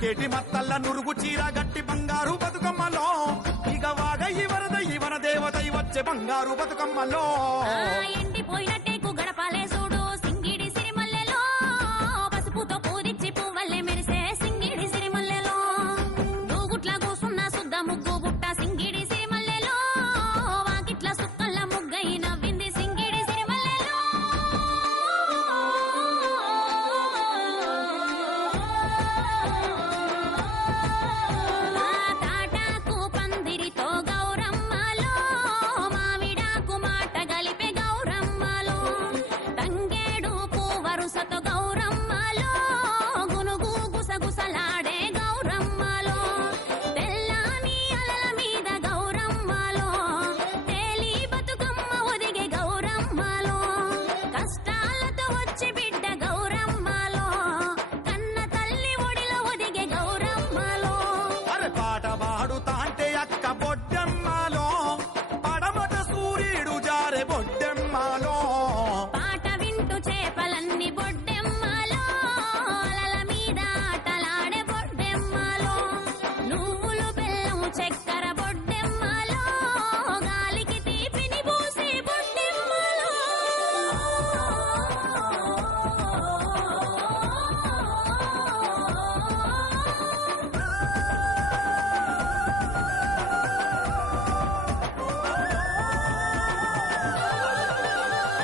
నూకేటి మత్తల్ల నురుగు చీర గట్టి బంగారు బతుకమ్మలో ఇక వాగ వరద ఇవన దేవత వచ్చే బంగారు బతుకమ్మలో ఎండిపోయినట్టేకు గడపాలే చూడు సింగిడి సిరిమల్లెలో పసుపుతో పూరిచ్చి పువ్వల్లే మెరిసే సింగిడి సిరిమల్లెలో దూగుట్ల కూసున్న సుద్ద ముగ్గు బుట్ట సింగిడి సిరిమల్లెలో వాకిట్ల సుక్కల్ల ముగ్గై నవ్వింది సింగిడి సిరిమల్లెలో తాటాకు పందిరితో గౌరమ్మలో మావిడాకు మాట గలిపే గౌరమ్మలో తంగేడు పూవరుసతో గౌరమ్మలో గునుగు గుసగుసలాడే గౌరమ్మలో తెల్లాని అలల మీద గౌరమ్మలో తేలి బతుకమ్మ ఒదిగే గౌరమ్మలో కష్టాలతో వచ్చి బిడ్డ గౌరమ్మలో కన్న తల్లి ఒడిలో ఒదిగే గౌరమ్మలో అరే పాట పాడుతా అంటే అక్క బొడ్డెమ్మలో పడమట సూర్యుడు జారే బొడ్డెమ్మలో పాట వింటూ చేపలన్నీ బొడ్డెమ్మలో అలల మీద ఆటలాడే బొడ్డెమ్మలో నువ్వులు బెల్లం చక్కెర బొడ్డెమ్మలో గాలికి తీపిని పూసి బొడ్డెమ్మలో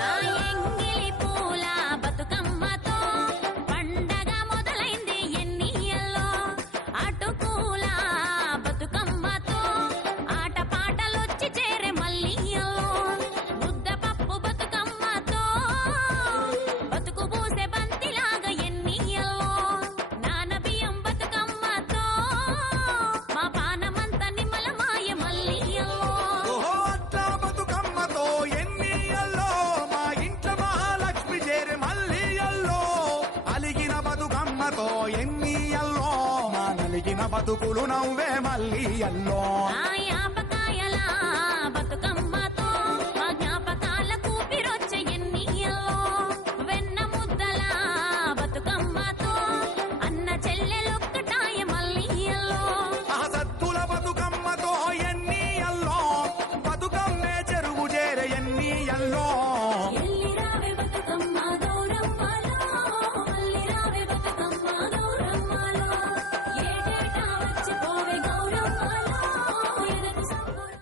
ఆ ఎంగిలి పూల బతుకమ్మతో పండగ మొదలైంది ఎన్నియల్లో అటుకూల బతుకమ్మతో ఆట పాటలొచ్చి చేరే మల్లియల్లో ముద్దపప్పు బతుకమ్మతో బతుకు పూసే బంతిలాగా ఎన్నియల్లో నానబియ్యం బతుకమ్మతో మా పానమంత నిమ్మలమాయ మల్లియల్లో ఓహో అట్లా బతుకమ్మతో ఎన్నియల్లో మా ఇంట్లో మహాలక్ష్మి చేరే మల్లియల్లో అలిగిన బతుకమ్మతో ఎన్నియల్లో మా నలిగిన బతుకులు నవ్వే మల్లియల్లో ఆ యాపకాయల బతుకమ్మతో మా జ్ఞాపకాల కూపిరొచ్చే ఎన్నియల్లో వెన్న ముద్దల బతుకమ్మతో అన్న చెల్లెలొక్కటాయ మల్లియల్లో ఆ సత్తుల బతుకమ్మతో ఎన్నియల్లో బతుకమ్మే చెరువు చేరే ఎన్నియల్లో ఎల్లిరావే బతుకమ్మ